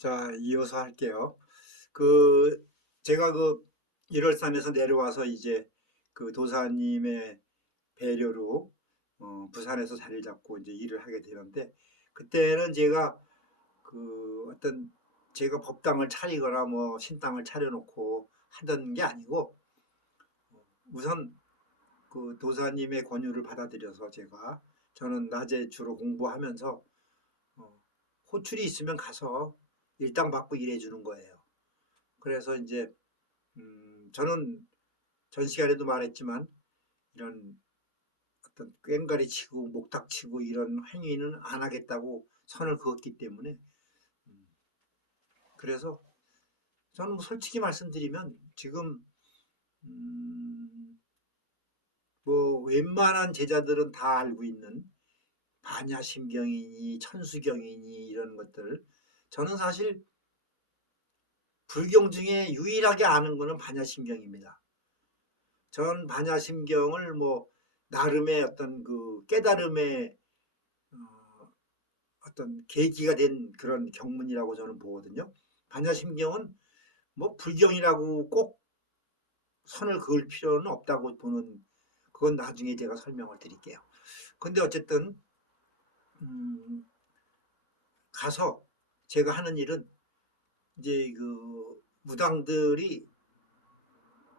자, 이어서 할게요. 제가 1월산에서 내려와서 이제 그 도사님의 배려로 부산에서 자리를 잡고 이제 일을 하게 되는데, 그때는 제가 어떤 제가 법당을 차리거나 뭐 신당을 차려놓고 하던 게 아니고, 우선 그 도사님의 권유를 받아들여서 저는 낮에 주로 공부하면서 어, 호출이 있으면 가서 일당 받고 일해 주는 거예요. 그래서 이제 저는 전 시간에도 말했지만 이런 어떤 꽹과리 치고 목탁 치고 이런 행위는 안 하겠다고 선을 그었기 때문에, 음, 그래서 저는 뭐 솔직히 말씀드리면 지금 음, 뭐 웬만한 제자들은 다 알고 있는 반야심경이니 천수경이니 이런 것들, 저는 사실 불경 중에 유일하게 아는 거는 반야심경입니다. 전 반야심경을 뭐 나름의 어떤 그 깨달음의 어, 어떤 계기가 된 그런 경문이라고 저는 보거든요. 반야심경은 뭐 불경이라고 꼭 선을 그을 필요는 없다고 보는, 그건 나중에 제가 설명을 드릴게요. 근데 어쨌든 음, 가서 제가 하는 일은 이제 그 무당들이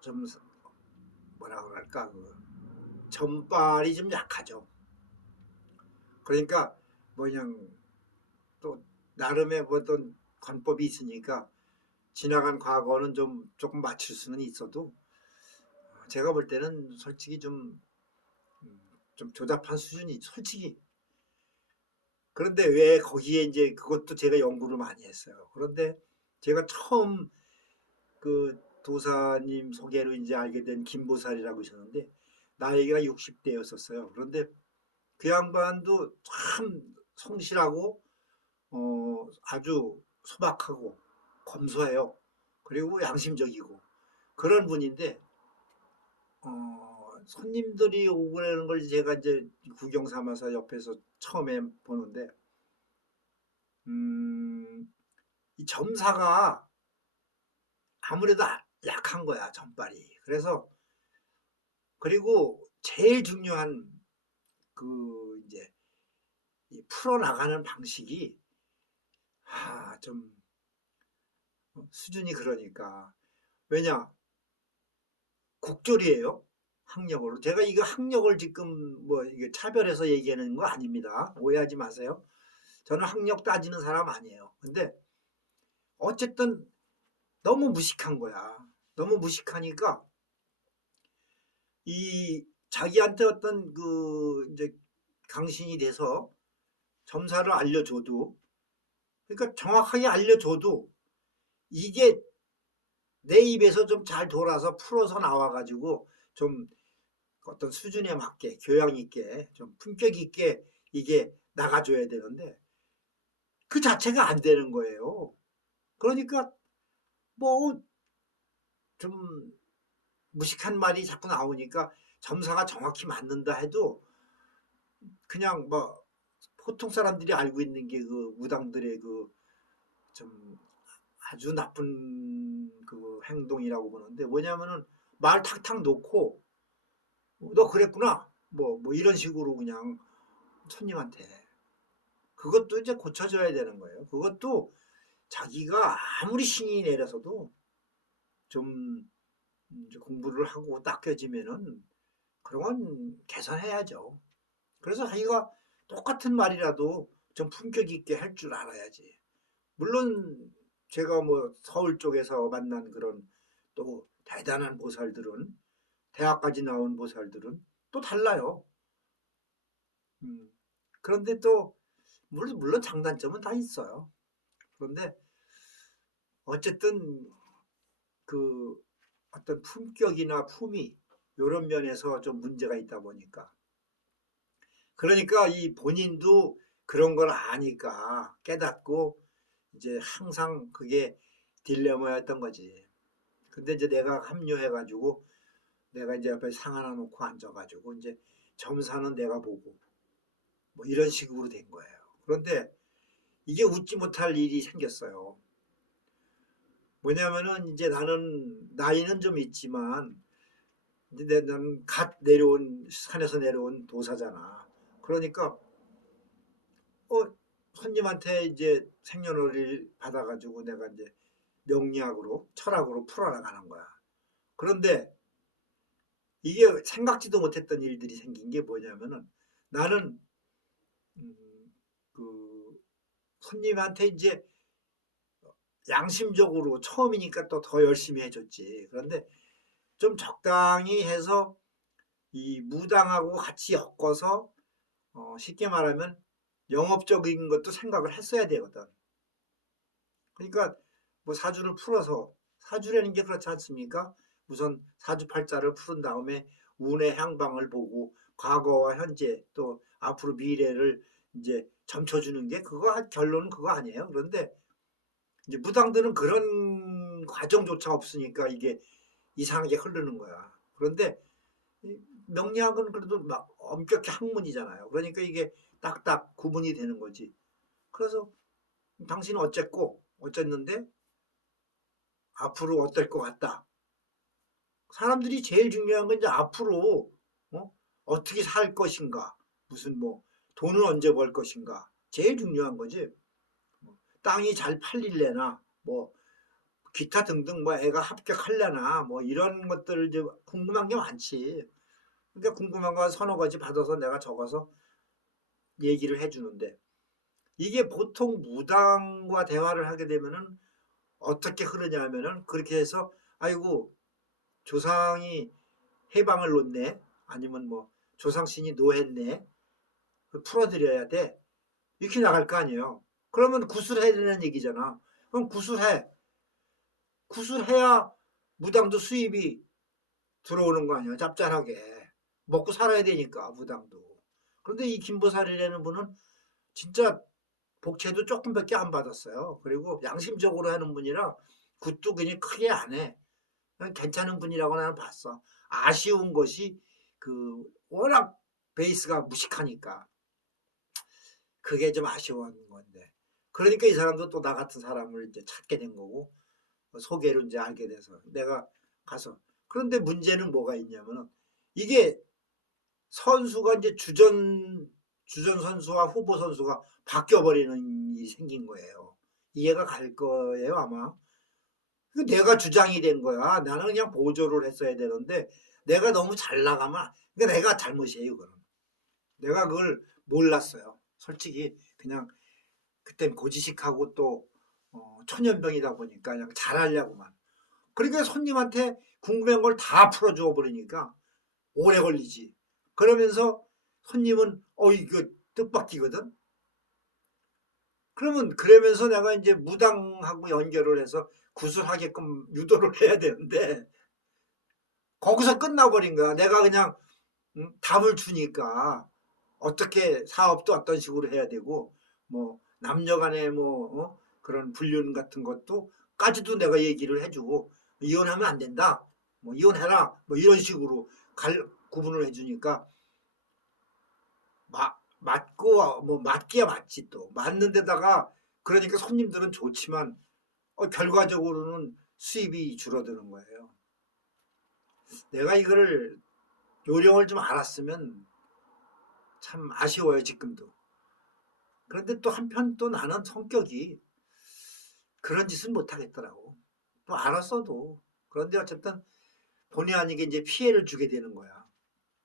좀 뭐라 그럴까, 전발이 좀 약하죠. 그러니까 뭐 그냥 또 나름의 뭐 어떤 관법이 있으니까 지나간 과거는 좀 조금 맞출 수는 있어도, 제가 볼 때는 솔직히 좀 조잡한 수준이 솔직히. 그런데 왜 거기에 이제 그것도 제가 연구를 많이 했어요. 그런데 제가 처음 그 도사님 소개로 이제 알게 된 김보살이라고 있었는데 나이가 60대였었어요. 그런데 그 양반도 참 성실하고 아주 소박하고 검소해요. 그리고 양심적이고 그런 분인데, 손님들이 오고 그러는 걸 제가 이제 구경 삼아서 옆에서 처음에 보는데, 이 점사가 아무래도 약한 거야, 점발이. 그래서, 그리고 제일 중요한 이제 이 풀어나가는 방식이, 좀 수준이 그러니까. 왜냐, 국졸이에요. 학력으로. 제가 이거 학력을 지금 뭐 이게 차별해서 얘기하는 거 아닙니다. 오해하지 마세요. 저는 학력 따지는 사람 아니에요. 근데 어쨌든 너무 무식한 거야. 너무 무식하니까 이 자기한테 어떤 이제 강신이 돼서 점사를 알려줘도, 그러니까 정확하게 알려줘도 이게 내 입에서 좀 잘 돌아서 풀어서 나와가지고 좀 어떤 수준에 맞게 교양 있게 좀 품격 있게 이게 나가줘야 되는데 그 자체가 안 되는 거예요. 그러니까 뭐 좀 무식한 말이 자꾸 나오니까 점사가 정확히 맞는다 해도 그냥 뭐 보통 사람들이 알고 있는 게 그 무당들의 좀 아주 나쁜 그 행동이라고 보는데, 뭐냐면은 말 탁탁 놓고 너 그랬구나 뭐 이런 식으로 그냥 손님한테. 그것도 이제 고쳐줘야 되는 거예요. 그것도 자기가 아무리 신이 내려서도 좀 이제 공부를 하고 닦여지면은 그런 건 개선해야죠. 그래서 자기가 똑같은 말이라도 좀 품격 있게 할 줄 알아야지. 물론 제가 뭐 서울 쪽에서 만난 그런 또 대단한 보살들은, 대학까지 나온 보살들은 또 달라요. 음. 그런데 또 물론 장단점은 다 있어요. 그런데 어쨌든 그 어떤 품격이나 품위 이런 면에서 좀 문제가 있다 보니까, 그러니까 이 본인도 그런 걸 아니까 깨닫고 이제 항상 그게 딜레마였던 거지. 근데 이제 내가 합류해가지고 내가 이제 옆에 상 하나 놓고 앉아가지고 이제 점사는 내가 보고 뭐 이런 식으로 된 거예요. 그런데 이게 웃지 못할 일이 생겼어요. 뭐냐면은 이제 나는 나이는 좀 있지만 이제 나는 갓 내려온 산에서 내려온 도사잖아. 그러니까 손님한테 이제 생년월일 받아가지고 내가 이제 명리학으로 철학으로 풀어나가는 거야. 그런데 이게 생각지도 못했던 일들이 생긴 게 뭐냐면은 나는 그 손님한테 이제 양심적으로 처음이니까 또 더 열심히 해줬지. 그런데 좀 적당히 해서 이 무당하고 같이 엮어서 쉽게 말하면 영업적인 것도 생각을 했어야 되거든. 그러니까 뭐 사주를 풀어서 사주라는 게 그렇지 않습니까? 우선 사주팔자를 푸른 다음에 운의 향방을 보고 과거와 현재 또 앞으로 미래를 이제 점쳐주는 게 그거 결론은 그거 아니에요. 그런데 이제 무당들은 그런 과정조차 없으니까 이게 이상하게 흐르는 거야. 그런데 명리학은 그래도 막 엄격히 학문이잖아요. 그러니까 이게 딱딱 구분이 되는 거지. 그래서 당신은 어쨌고 어쨌는데 앞으로 어떨 것 같다. 사람들이 제일 중요한 건 이제 앞으로 어떻게 살 것인가, 무슨 뭐 돈을 언제 벌 것인가, 제일 중요한 거지. 땅이 잘 팔릴래나, 뭐 기타 등등 뭐 애가 합격할래나, 뭐 이런 것들을 이제 궁금한 게 많지. 그러니까 궁금한 거 서너 가지 받아서 내가 적어서 얘기를 해주는데 이게 보통 무당과 대화를 하게 되면은 어떻게 흐르냐면은 그렇게 해서 아이고 조상이 해방을 놓네 아니면 뭐 조상신이 노했네 풀어드려야 돼 이렇게 나갈 거 아니에요. 그러면 구술해야 되는 얘기잖아. 그럼 구술해야 무당도 수입이 들어오는 거 아니야. 짭짤하게 먹고 살아야 되니까 무당도. 그런데 이 김보살이라는 분은 진짜 복채도 조금밖에 안 받았어요. 그리고 양심적으로 하는 분이라 굿도 그냥 크게 안 해. 괜찮은 분이라고 나는 봤어. 아쉬운 것이 그 워낙 베이스가 무식하니까 그게 좀 아쉬운 건데. 그러니까 이 사람도 또 나 같은 사람을 이제 찾게 된 거고 소개로 이제 알게 돼서 내가 가서 그런데 문제는 뭐가 있냐면은 이게 선수가 이제 주전 선수와 후보 선수가 바뀌어 버리는 일이 생긴 거예요. 이해가 갈 거예요 아마. 내가 주장이 된 거야. 나는 그냥 보조를 했어야 되는데 내가 너무 잘 나가면 그러니까 내가 잘못이에요. 그건. 내가 그걸 몰랐어요. 솔직히 그냥 그땐 고지식하고 또 초년병이다 보니까 그냥 잘하려고만. 그러니까 손님한테 궁금한 걸 다 풀어줘 버리니까 오래 걸리지. 그러면서 손님은 이거 뜻밖이거든. 그러면 그러면서 내가 이제 무당하고 연결을 해서 구술하게끔 유도를 해야 되는데 거기서 끝나버린 거야. 내가 그냥 답을 주니까 어떻게 사업도 어떤 식으로 해야 되고 뭐 남녀간의 뭐 그런 불륜 같은 것도까지도 내가 얘기를 해주고 이혼하면 안 된다. 뭐 이혼해라. 뭐 이런 식으로 구분을 해주니까 맞고 뭐 맞기야 맞지 또 맞는 데다가 그러니까 손님들은 좋지만 결과적으로는 수입이 줄어드는 거예요. 내가 이거를 요령을 좀 알았으면 참 아쉬워요 지금도. 그런데 또 한편 또 나는 성격이 그런 짓은 못하겠더라고. 또 알았어도. 그런데 어쨌든 본의 아니게 이제 피해를 주게 되는 거야.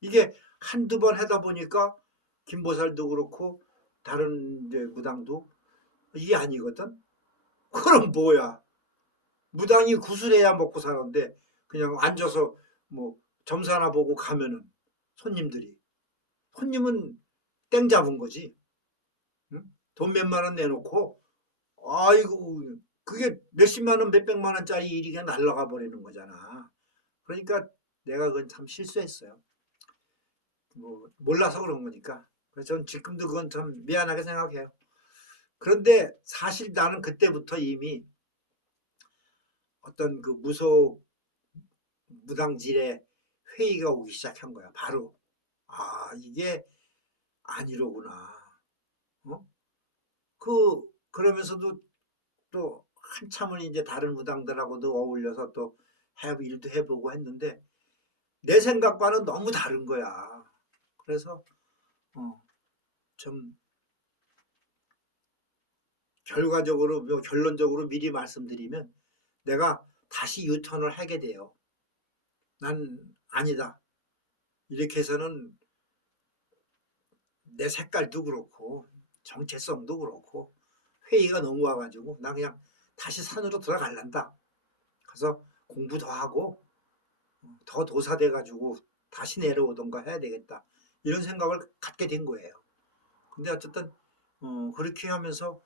이게 한두 번 하다 보니까 김보살도 그렇고 다른 이제 무당도 이게 아니거든. 그럼 뭐야? 무당이 구슬해야 먹고 사는데 그냥 앉아서 뭐 점사나 보고 가면은 손님들이 손님은 땡 잡은 거지. 응? 돈 몇만 원 내놓고 아이고 그게 몇십만 원 몇백만 원짜리 일이 그냥 날라가 버리는 거잖아. 그러니까 내가 그건 참 실수했어요. 뭐 몰라서 그런 거니까. 그래서 전 지금도 그건 참 미안하게 생각해요. 그런데 사실 나는 그때부터 이미 어떤 그 무속 무당질의 회의가 오기 시작한 거야. 바로 이게 아니로구나. 어? 그 그러면서도 또 한참을 이제 다른 무당들하고도 어울려서 또 일도 해보고 했는데 내 생각과는 너무 다른 거야. 그래서 좀 결과적으로 결론적으로 미리 말씀드리면 내가 다시 유턴을 하게 돼요. 난 아니다. 이렇게 해서는 내 색깔도 그렇고 정체성도 그렇고 회의가 너무 와가지고 나 그냥 다시 산으로 돌아갈란다. 그래서 공부 더 하고 더 도사돼가지고 다시 내려오던가 해야 되겠다. 이런 생각을 갖게 된 거예요. 근데 어쨌든 그렇게 하면서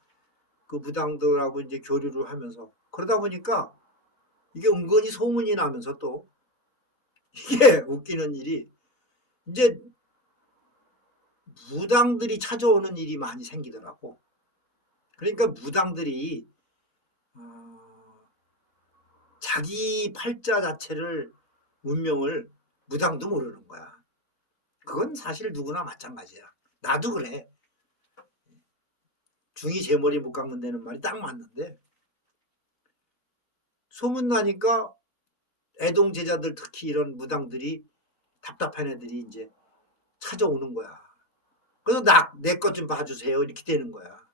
그 무당들하고 이제 교류를 하면서 그러다 보니까 이게 은근히 소문이 나면서 또 이게 웃기는 일이 이제 무당들이 찾아오는 일이 많이 생기더라고. 그러니까 무당들이 자기 팔자 자체를 운명을 무당도 모르는 거야. 그건 사실 누구나 마찬가지야. 나도 그래. 중이 제 머리 못 깎는다는 말이 딱 맞는데 소문나니까 애동 제자들 특히 이런 무당들이 답답한 애들이 이제 찾아오는 거야. 그래서 내 것 좀 봐주세요 이렇게 되는 거야.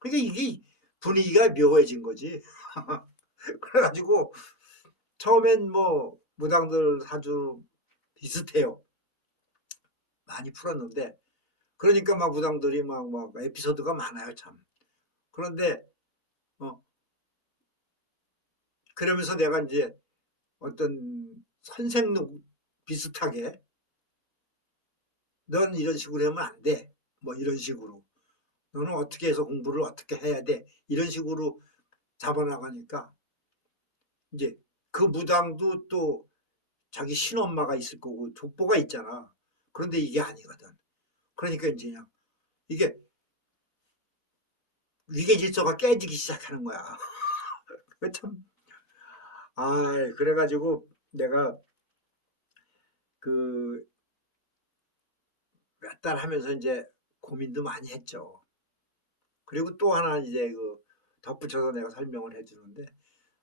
그러니까 이게 분위기가 묘해진 거지. 그래가지고 처음엔 뭐 무당들 사주 비슷해요. 많이 풀었는데 그러니까 막 무당들이 막 에피소드가 많아요 참. 그런데 그러면서 내가 이제 어떤 선생님 비슷하게 넌 이런 식으로 하면 안 돼. 뭐 이런 식으로. 너는 어떻게 해서 공부를 어떻게 해야 돼. 이런 식으로 잡아나가니까 이제 그 무당도 또 자기 친엄마가 있을 거고 족보가 있잖아. 그런데 이게 아니거든. 그러니까 이제 그냥 이게 위계 질서가 깨지기 시작하는 거야. 참, 그래가지고 내가 그 몇 달 하면서 이제 고민도 많이 했죠. 그리고 또 하나 이제 그 덧붙여서 내가 설명을 해주는데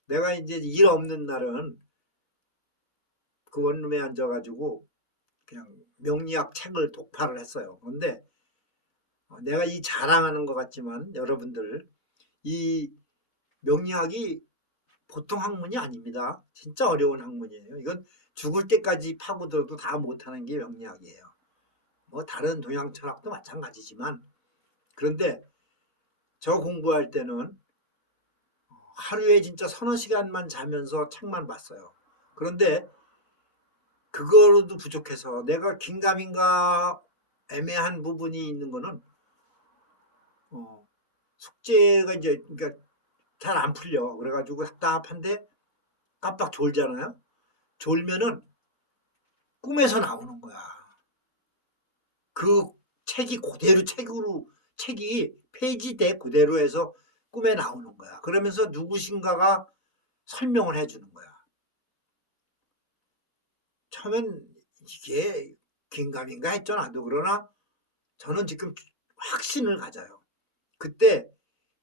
내가 이제 일 없는 날은 그 원룸에 앉아가지고 그냥 명리학 책을 독파를 했어요. 그런데 내가 이 자랑하는 것 같지만 여러분들 이 명리학이 보통 학문이 아닙니다. 진짜 어려운 학문이에요. 이건 죽을 때까지 파고들어도 다 못하는 게 명리학이에요. 뭐 다른 동양 철학도 마찬가지지만 그런데 저 공부할 때는 하루에 진짜 서너 시간만 자면서 책만 봤어요. 그런데 그거로도 부족해서 내가 긴가민가 애매한 부분이 있는 거는 숙제가 이제 그러니까 잘 안 풀려. 그래가지고 답답한데 깜빡 졸잖아요. 졸면은 꿈에서 나오는 거야. 그 책이 그대로 책이 페이지대 그대로 해서 꿈에 나오는 거야. 그러면서 누구신가가 설명을 해주는 거야. 처음엔 이게 긴가민가 했죠 나도. 그러나 저는 지금 확신을 가져요. 그때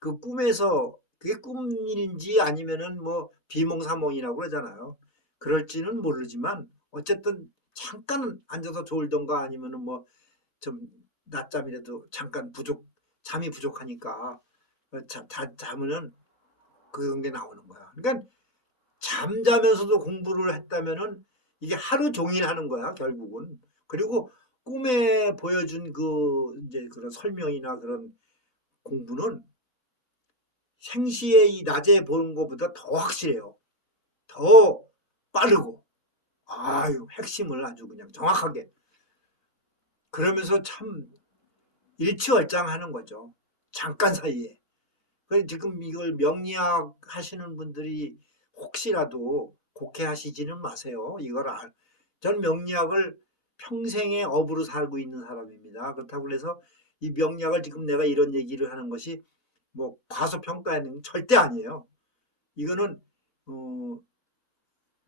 그 꿈에서 그게 꿈일인지 아니면은 뭐 비몽사몽이라고 그러잖아요. 그럴지는 모르지만 어쨌든 잠깐 앉아서 졸던가 아니면은 뭐 좀 낮잠이라도 잠깐 잠이 부족하니까 자면은 그런 게 나오는 거야. 그러니까 잠자면서도 공부를 했다면은 이게 하루 종일 하는 거야 결국은. 그리고 꿈에 보여준 그 이제 그런 설명이나 그런 공부는 생시에 이 낮에 보는 것보다 더 확실해요. 더 빠르고 핵심을 아주 그냥 정확하게. 그러면서 참 일취월장하는 거죠. 잠깐 사이에. 지금 이걸 명리학 하시는 분들이 혹시라도 곡해하시지는 마세요. 저는 명리학을 평생의 업으로 살고 있는 사람입니다. 그렇다고 해서 이 명리학을 지금 내가 이런 얘기를 하는 것이 뭐 과소평가하는 절대 아니에요. 이거는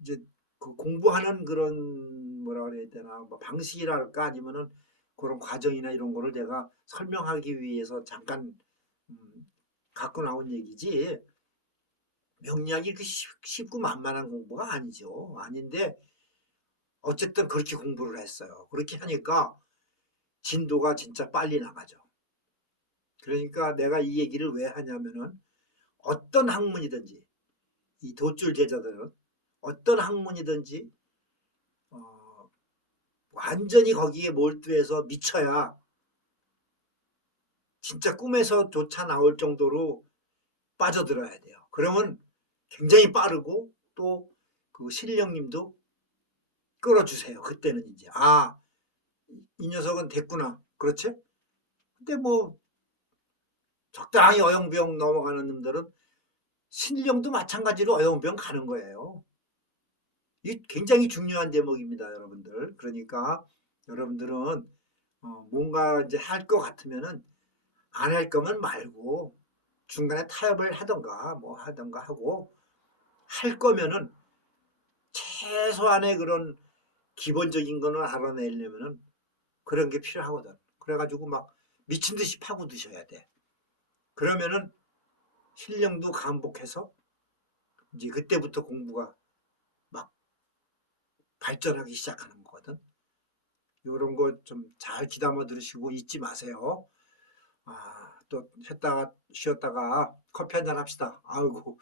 이제 그 공부하는 그런 뭐라 그래야 되나 뭐 방식이랄까 아니면은 그런 과정이나 이런 거를 내가 설명하기 위해서 잠깐 음, 갖고 나온 얘기지 명리학이 그 쉽고 만만한 공부가 아니죠. 아닌데 어쨌든 그렇게 공부를 했어요. 그렇게 하니까 진도가 진짜 빨리 나가죠. 그러니까 내가 이 얘기를 왜 하냐면은 어떤 학문이든지 이 돛줄 제자들은 어떤 학문이든지 완전히 거기에 몰두해서 미쳐야 진짜 꿈에서조차 나올 정도로 빠져들어야 돼요. 그러면 굉장히 빠르고 또 그 신령님도 끌어주세요. 그때는 이제 이 녀석은 됐구나. 그렇지? 근데 뭐 적당히 어영부영 넘어가는 놈들은 신령도 마찬가지로 어영부영 가는 거예요. 이 굉장히 중요한 대목입니다, 여러분들. 그러니까 여러분들은 뭔가 이제 할 것 같으면은 안 할 거면 말고 중간에 타협을 하던가 뭐 하던가 하고 할 거면은 최소한의 그런 기본적인 거는 알아내려면은 그런 게 필요하거든. 그래가지고 막 미친 듯이 파고 드셔야 돼. 그러면은 신령도 감복해서 이제 그때부터 공부가 막 발전하기 시작하는 거거든. 요런 거 좀 잘 귀담아 들으시고 잊지 마세요. 또 쉬었다가 커피 한잔 합시다. 아이고.